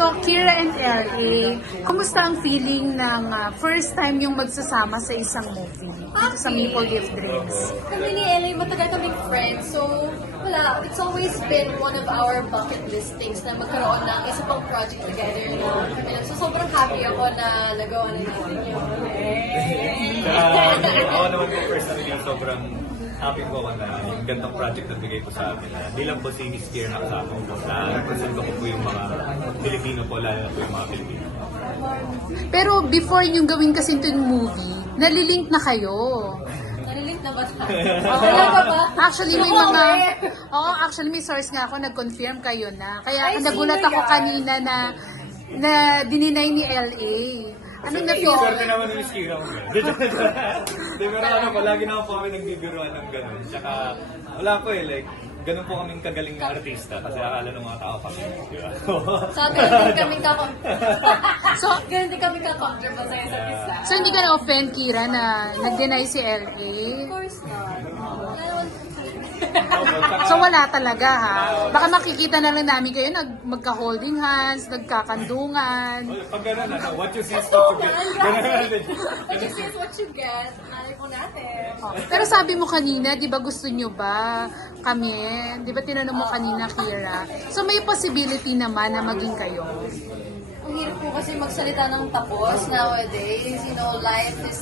So, Kira and LA, kumusta ang feeling ng first time yung magsasama sa isang movie dito sa Maple Leaf Dreams? Kami ni LA, matagal kaming friends. So, wala. It's always been one of our bucket list things na magkaroon ng isa pang project together na kami lang. So, sobrang happy ako na nagawa na natin yun. Ako naman po personally, sobrang happy po ako na yung gantong project na bigay po sa amin. Di lang po si Miss Kier na kasama ko po. Na-represent ko po yung mga Pilipino po, lalo na po yung mga Pilipino. Pero before yung gawin kasi ito yung movie, nalilink na kayo. Nalilink na ba tayo? Oo. Talaga ba? Actually, may mga... actually, may source nga ako, nag-confirm kayo na. Kaya Ay, nagulat sino ako yan? kanina na dininay ni LA. Ano na feel? Swerte naman ni Miss Kier ako. Di ba ano, palagi naman po kami nagbibiruan ng gano'n. Tsaka wala po like, ganun po kaming kagaling na artista kasi akala ng mga tao kami. Di ba? So, ganun din kami ganun din kami ka-comfortable sa isa't isa. So, hindi ka na-offend, Kira, na nag-deny si LA? Of course not. So, wala talaga, ha? Baka makikita na lang namin kayo magka-holding hands, nagkakandungan. Pag gano'n, what you see is what you get. What you see is what you get. Malay po natin. Pero sabi mo kanina, di ba gusto nyo ba kami? Di ba tinanong mo kanina, Kira? So, may possibility naman na maging kayo. Ang hirap po kasi magsalita ng tapos nowadays. You know, life is...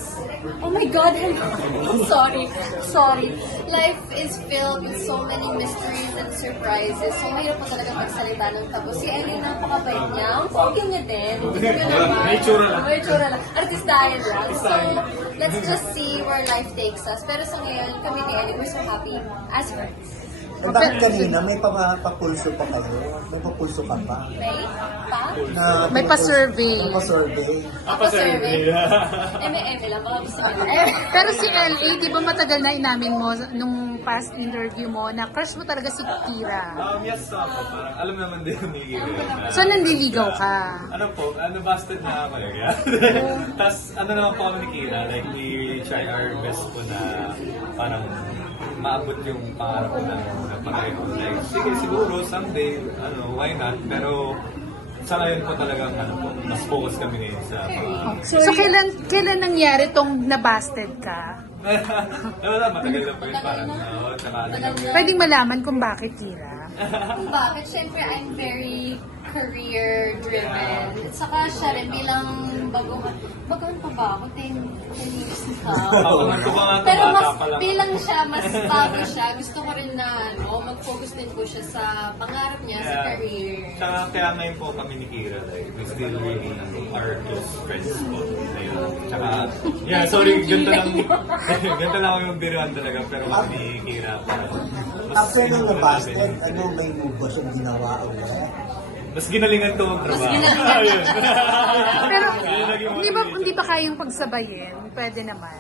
Oh my God! I'm sorry. Life is filled with so many mysteries and surprises. So, mahirap po talaga magsalita ng tapos. Si Ellie, napakabait niya. Ang pogi niya din. May itsura lang. May itsura lang. Artistahin lang. So, let's just see where life takes us. Pero sa ngayon, kami ni Ellie, we're so happy as friends. Bakit kanina may papulso pa kayo? May papulso ka pa? May pa? May pa-survey. May pa-survey. Survey. Eme lang. Baka gusto nila. Pero si LA, di ba matagal na inamin mo nung past interview mo na crush mo talaga si Kira? Yes, po. Parang alam naman din ni Kier. So, nandiligaw ka? Ano po, busted na ako eh. Tapos ano naman po kami ni Kira, like we try our best po na parang maabot yung pangarap ko na pangayon. Like, sige, siguro, someday, why not? Pero sa ngayon po talagang, mas focus kami ngayon sa pangarap. So, kailan nangyari tong nabasted ka? Wala, matagal na po yun. Parang, tsaka ano lang. Pwedeng malaman kung bakit, Kira? Kung bakit, syempre, I'm very career-driven. At saka siya rin bilang baguhan pa ba ako? 10 years na. Pero mas bilang siya, mas bago siya. Gusto ko rin na mag-focus din po siya sa pangarap niya, sa career. Tsaka kaya ngayon po kami ni Kira, like, we still really are close friends po. Ayun. Tsaka, sorry, ganito lang kami magbiruan talaga, pero kami ni Kira. After nung nabasted, may move ba siyang ginawa ulit? Mas ginalingan to ang trabaho. Pero, hindi ba kayang pagsabayin? Pwede naman.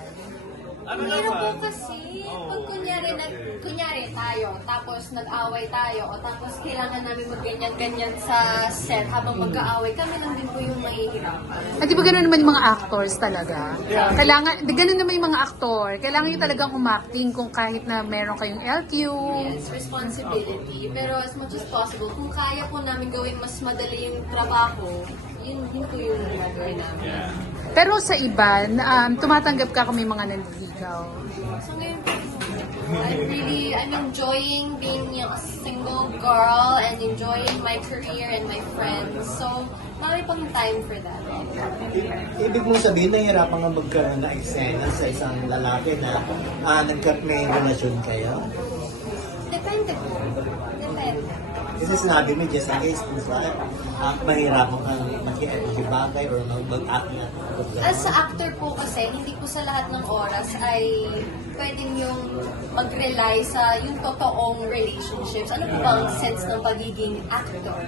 Mahirap po kasi, pag kunyari tayo, tapos nag-away tayo, o tapos kailangan namin magganyan-ganyan sa set habang mag-aaway, kami lang din po yung mahihirapan. At di ba gano'n naman yung mga actors talaga? Gano'n naman yung mga actor. Kailangan yung talagang umacting kung kahit na meron kayong LQ. Yes, responsibility. Pero as much as possible, kung kaya po namin gawin mas madali yung trabaho, yun po yung gagawin namin. Pero sa iba, tumatanggap ka kung may mga nanliligaw. So ngayon po, I'm enjoying being a single girl and enjoying my career and my friends. So, marami pang time for that. Ibig mo sabihin, nahihirapan nga magkaroon na eksena sa isang lalaki na may relasyon kayo? Depende po. Depende. Kasi sinabi mo, just in case, mahirapan kang makibagay or mag-act na. As sa actor po kasi, hindi po sa lahat ng oras ay pwedeng yung mag-rely sa yung totoong relationships. Ano po bang sense ng pagiging actor?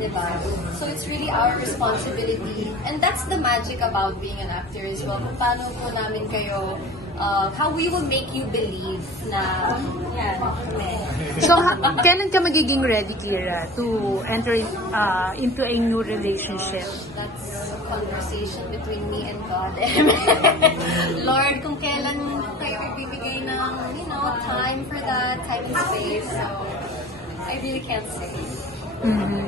Diba? So it's really our responsibility. And that's the magic about being an actor as well. Kung paano po namin kayo how we will make you believe na yan. So, kailan ka magiging ready, Kira, to enter into a new relationship? That's a conversation between me and God. Lord, kung kailan kayo ibibigay ng, time for that, time and space. So, I really can't say. Mm-hmm.